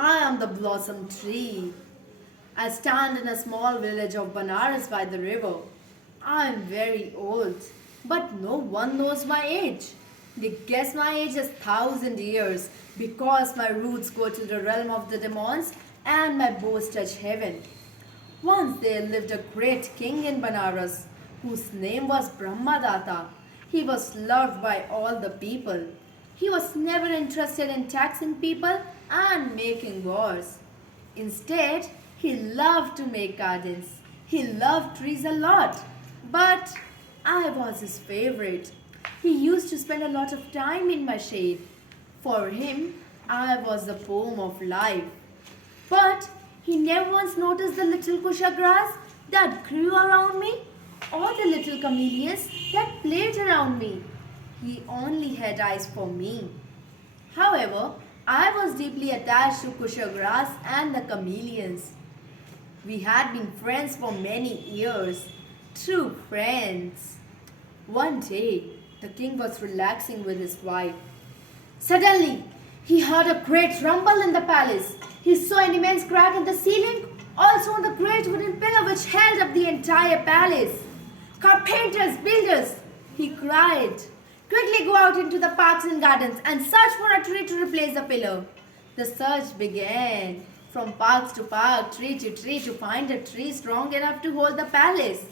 I am the blossom tree. I stand in a small village of Banaras by the river. I am very old, but no one knows my age. They guess my age is 1,000 years because my roots go to the realm of the demons and my bows touch heaven. Once there lived a great king in Banaras whose name was Brahmadatta. He was loved by all the people. He was never interested in taxing people and making wars. Instead, he loved to make gardens. He loved trees a lot. But I was his favorite. He used to spend a lot of time in my shade. For him, I was the poem of life. But he never once noticed the little kusha grass that grew around me or the little camellias that played around me. He only had eyes for me. However, I was deeply attached to kusha grass and the chameleons. We had been friends for many years, true friends. One day, the king was relaxing with his wife. Suddenly, he heard a great rumble in the palace. He saw an immense crack in the ceiling, also on the great wooden pillar which held up the entire palace. Carpenters, builders, he cried. Quickly go out into the parks and gardens and search for a tree to replace the pillar. The search began from parks to park, tree to find a tree strong enough to hold the palace.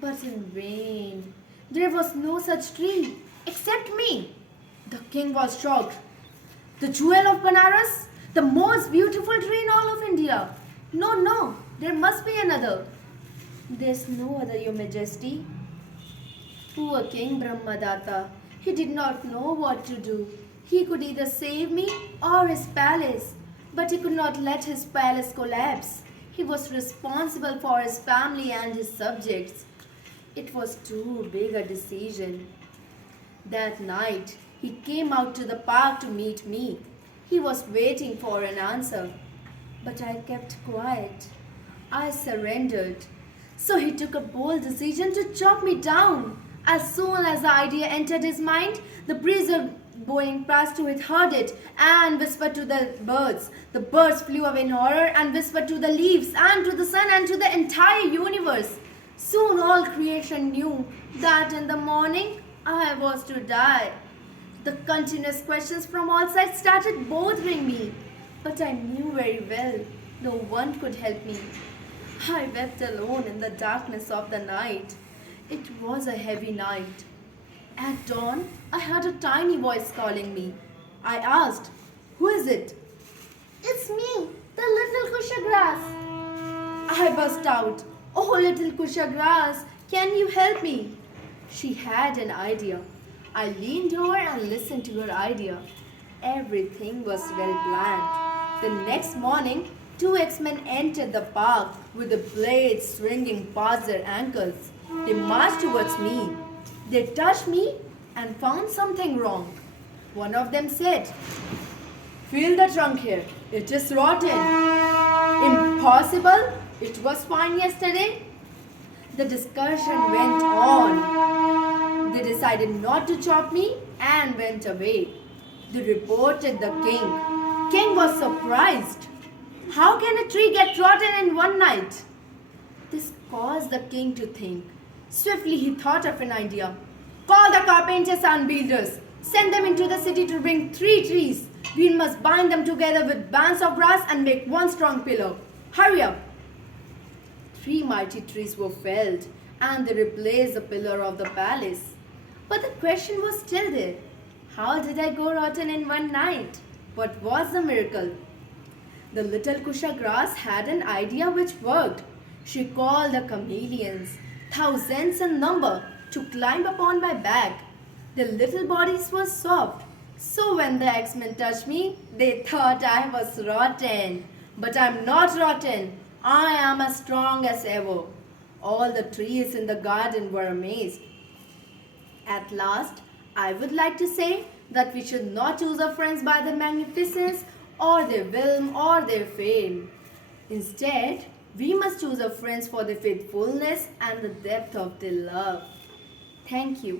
But in vain. There was no such tree except me. The king was shocked. The jewel of Banaras, the most beautiful tree in all of India. No, there must be another. There's no other, Your Majesty. Poor King Brahmadatta. He did not know what to do. He could either save me or his palace. But he could not let his palace collapse. He was responsible for his family and his subjects. It was too big a decision. That night, he came out to the park to meet me. He was waiting for an answer. But I kept quiet. I surrendered. So he took a bold decision to chop me down. As soon as the idea entered his mind, the breeze blowing past to it heard it and whispered to the birds. The birds flew away in horror and whispered to the leaves and to the sun and to the entire universe. Soon all creation knew that in the morning I was to die. The continuous questions from all sides started bothering me, but I knew very well no one could help me. I wept alone in the darkness of the night. It was a heavy night. At dawn, I heard a tiny voice calling me. I asked, "Who is it?" "It's me, the little kusha grass." I burst out, "Oh, little kusha grass, can you help me?" She had an idea. I leaned over and listened to her idea. Everything was well planned. The next morning, two X-men entered the park with the blades swinging past their ankles. They marched towards me. They touched me and found something wrong. One of them said, "Feel the trunk here. It is rotten." "Impossible. It was fine yesterday." The discussion went on. They decided not to chop me and went away. They reported the king. King was surprised. How can a tree get rotten in one night? This caused the king to think. Swiftly he thought of an idea. "Call the carpenters and builders. Send them into the city to bring 3 trees. We must bind them together with bands of brass and make one strong pillar. Hurry up." 3 mighty trees were felled and they replaced the pillar of the palace. But the question was still there. How did I go rotten in one night? What was the miracle? The little kusha grass had an idea which worked. She called the chameleons, thousands in number, to climb upon my back. Their little bodies were soft. So when the X-Men touched me, they thought I was rotten. But I'm not rotten. I am as strong as ever. All the trees in the garden were amazed. At last, I would like to say that we should not choose our friends by their magnificence or their whim or their fame. Instead, we must choose our friends for their faithfulness and the depth of their love. Thank you.